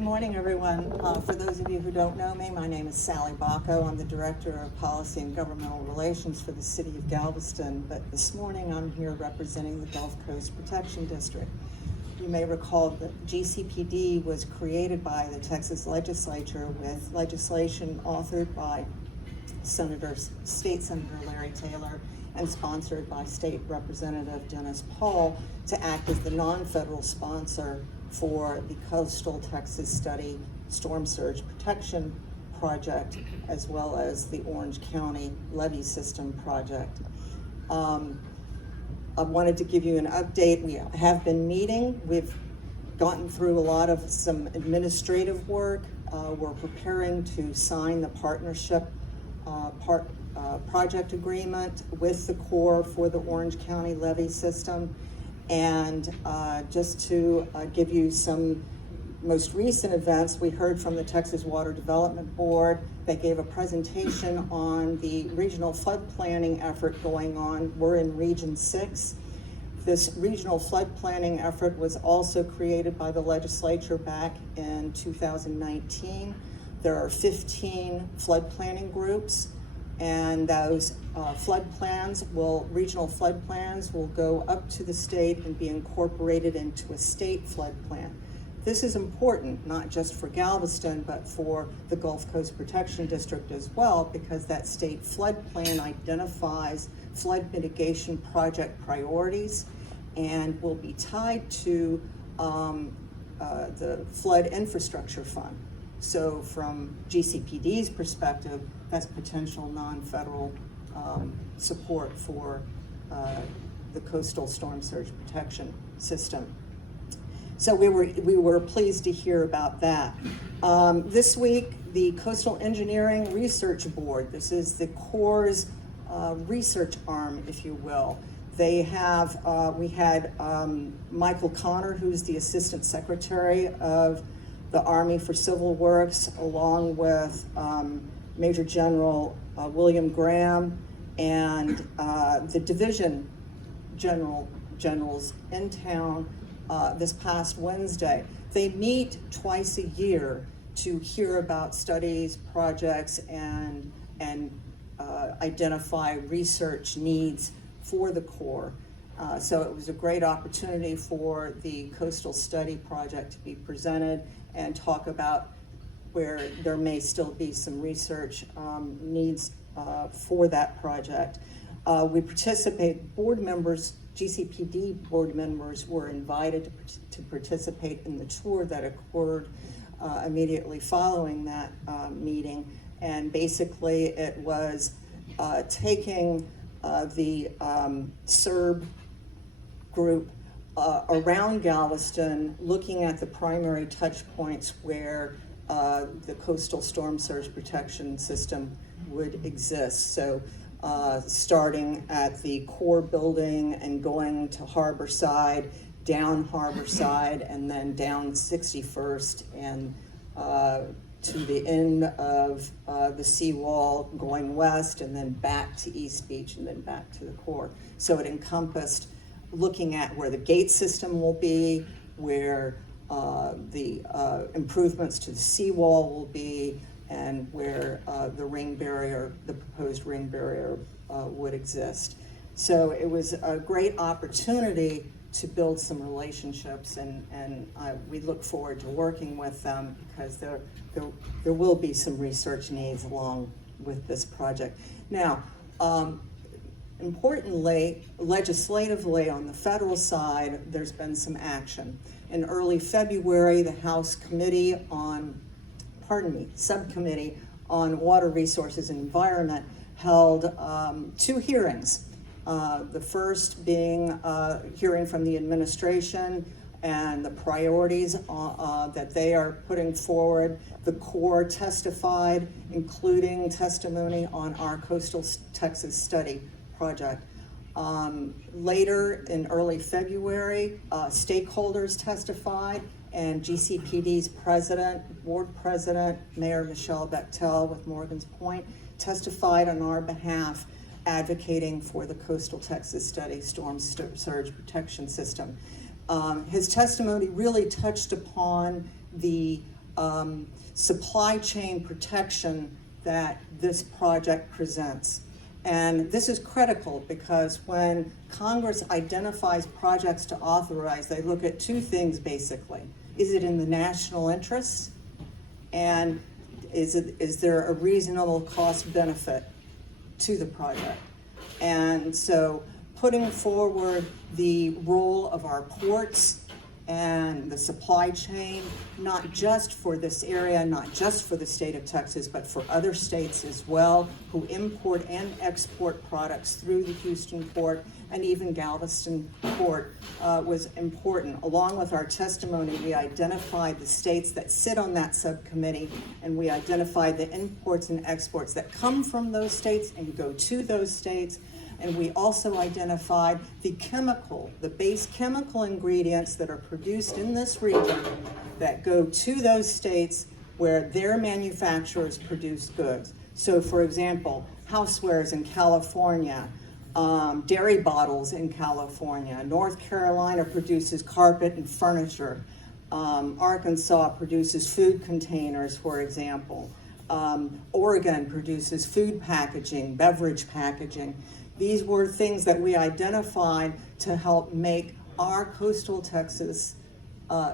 Good morning, everyone. For those of you who don't know me, my name is Sally Bekko. I'm the Director of Policy and Governmental Relations for the City of Galveston, but this morning I'm here representing the Gulf Coast Protection District. You may recall that GCPD was created by the Texas legislature with legislation authored by State Senator Larry Taylor and sponsored by State Representative Dennis Paul to act as the non-federal sponsor for the Coastal Texas Study Storm Surge Protection Project, as well as the Orange County Levee System Project. I wanted to give you an update. We have been meeting. We've gotten through a lot of some administrative work. We're preparing to sign the partnership project agreement with the Corps for the Orange County Levee System. And just to give you some most recent events, we heard from the Texas Water Development Board. They gave a presentation on the regional flood planning effort going on. We're in Region 6. This regional flood planning effort was also created by the legislature back in 2019. There are 15 flood planning groups, and those regional flood plans will go up to the state and be incorporated into a state flood plan. This is important, not just for Galveston, but for the Gulf Coast Protection District as well, because that state flood plan identifies flood mitigation project priorities and will be tied to the Flood Infrastructure Fund. So from GCPD's perspective, that's potential non-federal support for the coastal storm surge protection system. So we were pleased to hear about that. This week, the Coastal Engineering Research Board, this is the Corps' research arm, if you will. They have, we had Michael Connor, who's the Assistant Secretary of the Army for Civil Works, along with Major General William Graham and the division generals in town this past Wednesday. They meet twice a year to hear about studies, projects, and identify research needs for the Corps. So it was a great opportunity for the Coastal Study Project to be presented and talk about where there may still be some research needs for that project. We participate, board members, GCPD board members were invited to participate in the tour that occurred immediately following that meeting. And basically it was taking the SERB group around Galveston, looking at the primary touch points where the coastal storm surge protection system would exist. So starting at the Corps building and going to Harborside, down Harborside, and then down 61st and to the end of the seawall going west, and then back to East Beach, and then back to the Corps. So it encompassed looking at where the gate system will be, where the improvements to the seawall will be, and where the ring barrier, the proposed ring barrier would exist. So it was a great opportunity to build some relationships, and we look forward to working with them, because there will be some research needs along with this project. Now, importantly, legislatively on the federal side, there's been some action. In early February, the House Subcommittee on Water Resources and Environment held 2 hearings. The first being a hearing from the administration and the priorities that they are putting forward. The Corps testified, including testimony on our Coastal Texas Study Project. Later in early February, stakeholders testified, and GCPD's board president, Mayor Michelle Bechtel with Morgan's Point, testified on our behalf, advocating for the Coastal Texas Study Storm Surge Protection System. His testimony really touched upon the supply chain protection that this project presents. And this is critical because when Congress identifies projects to authorize, they look at two things basically. Is it in the national interest? And is there a reasonable cost benefit to the project? And so putting forward the role of our ports and the supply chain, not just for this area, not just for the state of Texas, but for other states as well, who import and export products through the Houston port and even Galveston port, was important. Along with our testimony, we identified the states that sit on that subcommittee, and we identified the imports and exports that come from those states and go to those states. And we also identified the base chemical ingredients that are produced in this region that go to those states where their manufacturers produce goods. So for example, housewares in California, dairy bottles in California, North Carolina produces carpet and furniture, Arkansas produces food containers, for example, Oregon produces food packaging, beverage packaging. These were things that we identified to help make our Coastal Texas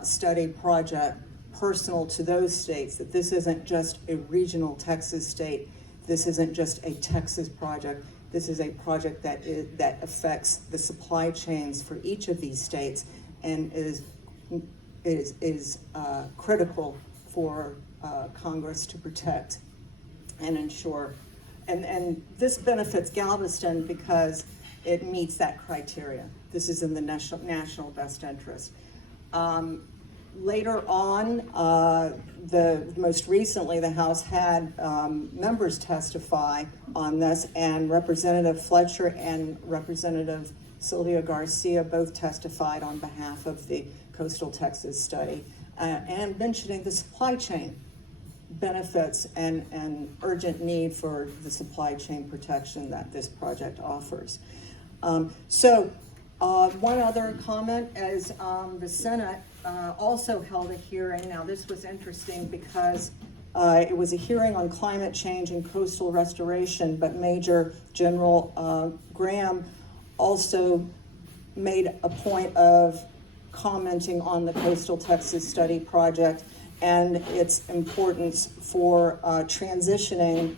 study project personal to those states, that this isn't just a regional Texas state, this isn't just a Texas project, this is a project that affects the supply chains for each of these states and is critical for Congress to protect and ensure. And this benefits Galveston because it meets that criteria. This is in the national best interest. Later on, most recently, the House had members testify on this, and Representative Fletcher and Representative Sylvia Garcia both testified on behalf of the Coastal Texas study, and mentioning the supply chain benefits and urgent need for the supply chain protection that this project offers. One other comment is the Senate also held a hearing. Now this was interesting because it was a hearing on climate change and coastal restoration, but Major General Graham also made a point of commenting on the Coastal Texas Study Project and its importance for transitioning,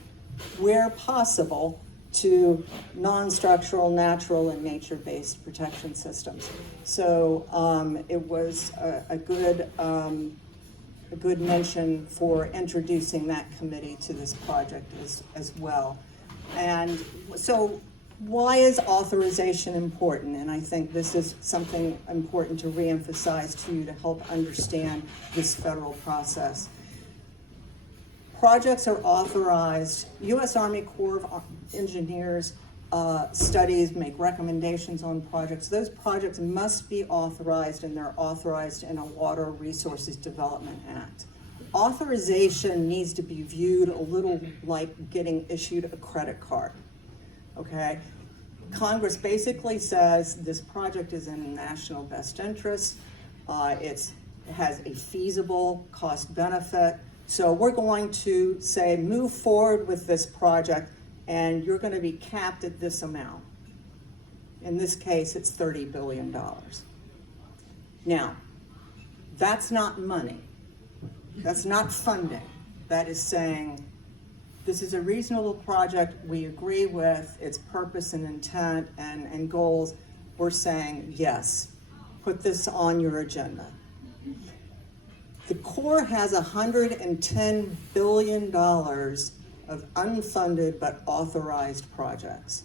where possible, to non-structural, natural, and nature-based protection systems. So it was a good mention for introducing that committee to this project as well. And so why is authorization important? And I think this is something important to reemphasize to you to help understand this federal process. Projects are authorized. U.S. Army Corps of Engineers studies, make recommendations on projects. Those projects must be authorized, and they're authorized in a Water Resources Development Act. Authorization needs to be viewed a little like getting issued a credit card. Okay, Congress basically says this project is in national best interest. It has a feasible cost benefit. So we're going to say, move forward with this project, and you're going to be capped at this amount. In this case, it's $30 billion. Now, that's not money. That's not funding. That is saying, this is a reasonable project. We agree with its purpose and intent and goals. We're saying, yes, put this on your agenda. The Corps has $110 billion of unfunded but authorized projects.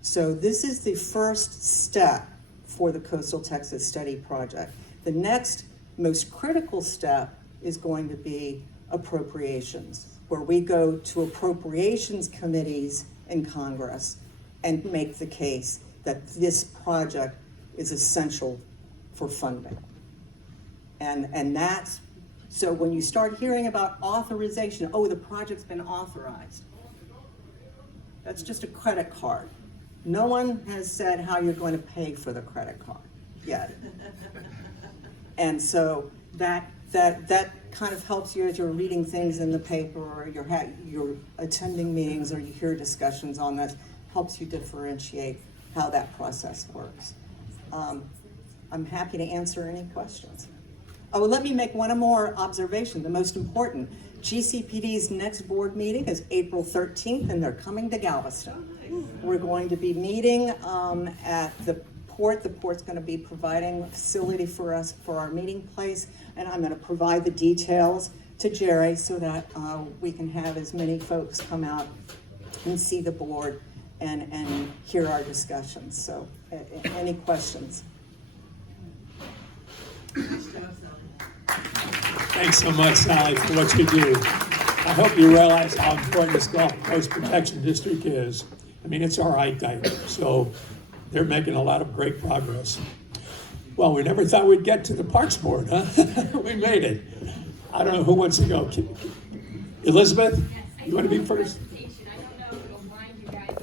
So this is the first step for the Coastal Texas Study Project. The next most critical step is going to be appropriations, where we go to appropriations committees in Congress and make the case that this project is essential for funding. And that's, so when you start hearing about authorization, oh, the project's been authorized. That's just a credit card. No one has said how you're going to pay for the credit card yet. And so that kind of helps you as you're reading things in the paper, or you're attending meetings, or you hear discussions on this, helps you differentiate how that process works. I'm happy to answer any questions. Oh, let me make one more observation, the most important. GCPD's next board meeting is April 13th, and they're coming to Galveston. We're going to be meeting at the port. The port's going to be providing a facility for us for our meeting place, and I'm going to provide the details to Jerry so that we can have as many folks come out and see the board and hear our discussions. So, any questions? Thanks so much, Sally, for what you do. I hope you realize how important this Gulf Coast Protection District is. I mean, it's our eyesight, so they're making a lot of great progress. Well, we never thought we'd get to the Parks Board, huh? We made it. I don't know who wants to go. Elizabeth, you want to be first?